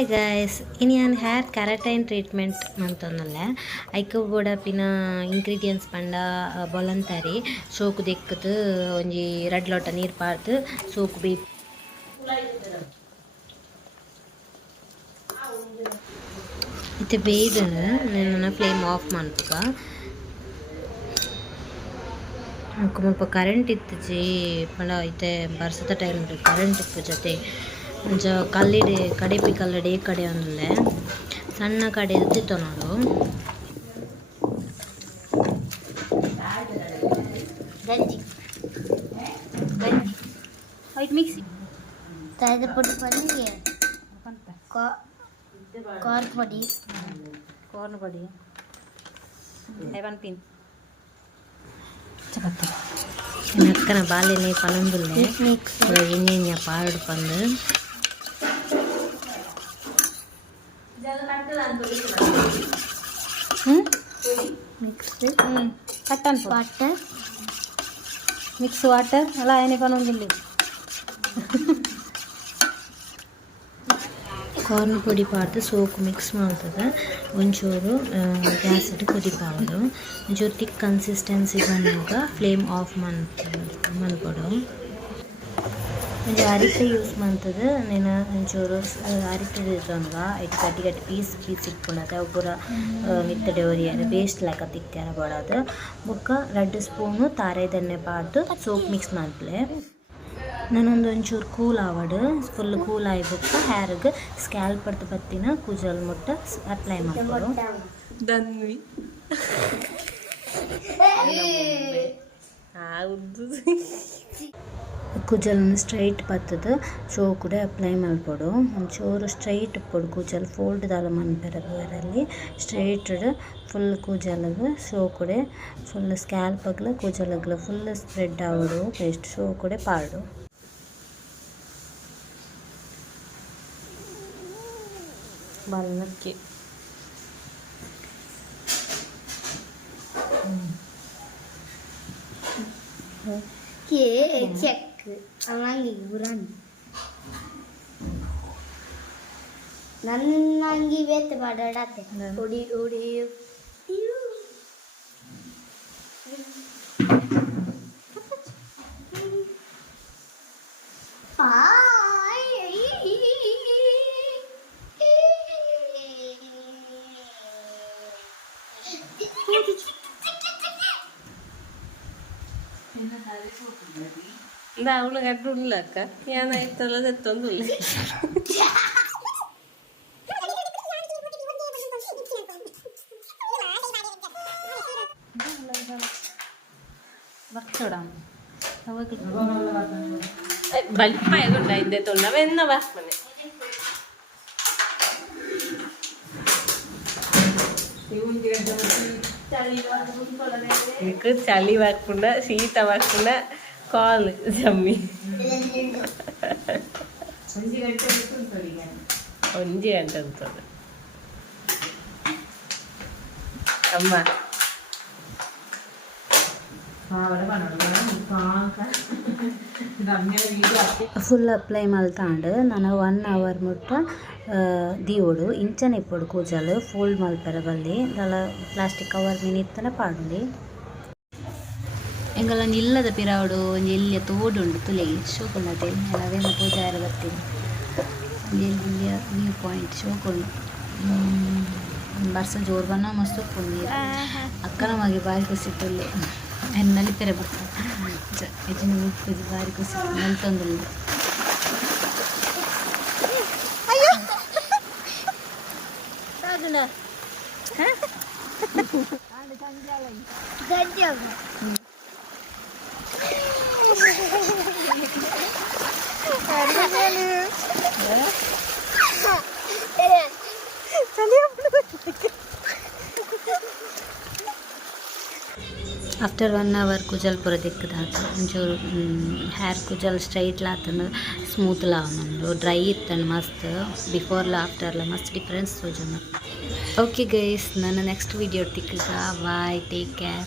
Hi guys ಇನ್ನು ನಾನು hair keratin treatment ಮಂತೊಂದುಲ್ಲೆ ಐಕ್ ಬೂಡ ಪಿನ ಇಂಗ್ರೀಡಿಯೆಂಟ್ಸ್ ಪಂಡ ಬೊಲಂತರಿ ಸೋಕು ದೆಕ್ಕುದು ಒಂಜಿ 2 ಲೋಟ ನೀರು ಪಾರ್ದು ಸೋಕು ಬೇ ಇತ್ತೆ ಬೇಯ್ದನು ನಾನು ಫ್ಲೇಮ್ ಆಫ್ ಮನ್ಪುಗ ಮುಲ್ಪ ಕರೆಂಟ್ ಇತ್ತಿಜಿ ಪಂಡ ಇತ್ತೆ ಬರ್ಸದ ಟೈಮ್ ಕರೆಂಟ್ ಇಪ್ಪು ಜೊತೆ ಒಂಚ ಕಲ್ಲಿಡೆ ಕಡೆಪಿ ಕಲ್ಲಡೆ ಕಡೆ ಅಂದಲೆ ಸಣ್ಣ ಕಡೆ ಎತ್ತಿತ್ತು ನೋಡು ಗಂಜಿ ಗಂಜಿ ವೈಟ್ ಮಿಕ್ಸಿ ತಾಯ್ದ ಪುಡಿ ಪಲ್ಯ ಕಾರ್ನ್ ಪೊಡಿ ಐವನ್ ಪಿನ್ ಚಪಾತಿ ನಕ್ಕನ ಬಾಲೆನೆ ಪನಂದುಲ್ಲೆ ಎಣ್ಣೆ ಪಾರ್ಡು ಪಂದು ಮಿಕ್ಸ್ ಕಟ್ಟನ್ ವಾಟರ್ ಮಿಕ್ಸ್ ವಾಟರ್ ಅಲ್ಲ ಏನೇ ಪನೊಂದಿಲ್ಲ ಕಾರ್ನ್ ಪೊಡಿ ಪಾಡ್ದು ಸೋಕು ಮಿಕ್ಸ್ ಮಾಡ್ತದೆ ಒಂಚೂರು ಗ್ಯಾಸ್ ಇಟ್ಟು ಕುದಿಪಾವದು ಒಂಚೂರು ತಿಕ್ ಕನ್ಸಿಸ್ಟೆನ್ಸಿ ಬಂದಾಗ ಫ್ಲೇಮ್ ಆಫ್ ಮನ್ಕೊಡು ಒಂಚೂರು ಅರಿಕೆ ಯೂಸ್ ಮಾಡ್ತದೆ ನೀನು ಒಂಚೂರು ಅರಿಕೆ ಇರ್ತಂಗ ಇಟ್ಟು ಗಟ್ಟಿ ಗಟ್ಟಿ ಪೀಸ್ ಇಟ್ಕೊಂಡತ್ತೆ ಅವು ಪೂರ ಮಿತ್ತಡೆ ಒರಿಯಾದ ಪೇಸ್ಟ್ ಲೆಕ್ಕ ತಿಕ್ಕ್ಯಾರ ಬಡೋದು ಬುಕ್ಕ 2 ಸ್ಪೂನು ತಾರೆದೆಣ್ಣೆ ಪಾಡ್ದು ಸೋಪ್ ಮಿಕ್ಸ್ ಮಾಡ್ಲೆ ನಾನೊಂದು ಒಂಚೂರು ಕೂಲ್ ಆವಡು ಫುಲ್ ಕೂಲ್ ಆಗಿಬಿಟ್ಟು ಹೇರ್ಗೆ ಸ್ಕ್ಯಾಲ್ಪ್ ಪಡ್ದು ಬತ್ತಿನ ಕೂಜಲ್ ಮುಟ್ಟ ಅಪ್ಲೈ ಮಾಡ್ಬೋದು ದನ್ವಿ ಕೂಜಲ್ ಸ್ಟ್ರೈಟ್ ಬತ್ತದ ಶೋ ಕೂಡ ಅಪ್ಲೈ ಮಾಡ್ಬೋದು ಒಂಚೂರು ಸ್ಟ್ರೈಟ್ ಇಪ್ಪಡು ಕೂಜಲ್ ಫೋಲ್ಡ್ ದಾಲ ಮನ್ಪೆರಲ್ಲಿ ಸ್ಟ್ರೈಟ್ ಫುಲ್ ಕೂಜಲ್ಗೆ ಶೋ ಕೂಡ ಫುಲ್ ಸ್ಕ್ಯಾಲ್ಪ್ಗ್ಲ ಕೂಜಲ್ಗ್ಲ ಫುಲ್ ಸ್ಪ್ರೆಡ್ ಆವಡು ಪೇಸ್ಟ್ ಶೋ ಕೂಡ ಪಾಡು ಬಲ್ಲಕ್ಕೆ ಚೆಕ್ ಅವಂಗಿ ಗುರಾನ್ ನನ್ನಂಗಿ ವೇತ್ ಬಾಡಾಡತ್ತೆ ಒಡಿ ಒಡಿ ಅವಳು ಗಡ್ಡುಲ್ಲ ಅಕ್ಕ ಏನಾಯ್ತಲ್ಲ ಸತ್ತೊಂದುಲ್ಲ ಬಲ್ಪ ಇದ್ದೆ ತೊಂಡವೆನ್ನ ಬಾಸ್ಮನೆ చలి పడకుండా శీత పడకుండా కాలు జమ్మి ಒಂಜಿ ಗಂಟೆ ಅಂತದೆ ಅಮ್ಮ ಫುಲ್ ಅಪ್ಲೈ ಮಲ್ತಾಂಡು ನಾನು 1 ಅವರ್ ಮುಟ್ಟ ದೀವೋಡು ಇಂಚನೆ ಇಪ್ಪಡು ಕೂಜಲು ಫೋಲ್ಡ್ ಮಲ್ಪೆರ ಬಲ್ಲಿ ದಾಲ ಪ್ಲಾಸ್ಟಿಕ್ ಕವರ್ ಮೀನಿತ್ತನ ಪಾಡುಂಡಿ ಎಂಗಲ ನಿಲ್ಲದ ಪಿರಾವಡು ಒಂಜಿ ಎಲ್ಲಿಯ ತೋಡುಂಡು ತುಲೆಗೆ ಶೋಕೊಂಡತೆ ಅವೇನ ಪೂಜಾರ ಬರ್ತೀನಿ ಎಲ್ಲಿಯ ವ್ಯೂ ಪಾಯಿಂಟ್ ಶೋಕೊಂಡು ಬರ್ಸ ಜೋರು ಬನ್ನ ಮಸ್ತ್ ನೀರು ಅಕ್ಕನ ಮಗೆ ಬಾರಿ ಖುಷಿತ್ತುಲ್ಲೆ ಎನ್ನಲ್ಲಿ ಪೆರೆ ಬರ್ತಾ ಹೆಚ್ಚಿನ ಉಪ್ಪು ಬಾರಿ ಖುಷಿ ಮಲ್ತೊಂದಿಲ್ಲ ಆಫ್ಟರ್ 1 ಅವರ್ ಕುಜಲ್ ಪೂರ ದಿಕ್ಕದಾತ ಒಂಚೂರು ಹೇರ್ ಕುಜಲ್ ಸ್ಟ್ರೈಟ್ ಲಾತಂದು ಸ್ಮೂತ್ ಲಾವನಂದು ಡ್ರೈ ಇತ್ತಂಡು ಮಸ್ತ್ ಬಿಫೋರ್ಲ ಆಫ್ಟರ್ಲ ಮಸ್ತ್ ಡಿಫ್ರೆನ್ಸ್ ತೋಜುಂಡು ಓಕೆ ಗೈಸ್ ನನ್ನ ನೆಕ್ಸ್ಟ್ ವಿಡಿಯೋ ತಿಕ್ಕಗ ಬಾಯ್ ಟೇಕ್ ಕೇರ್.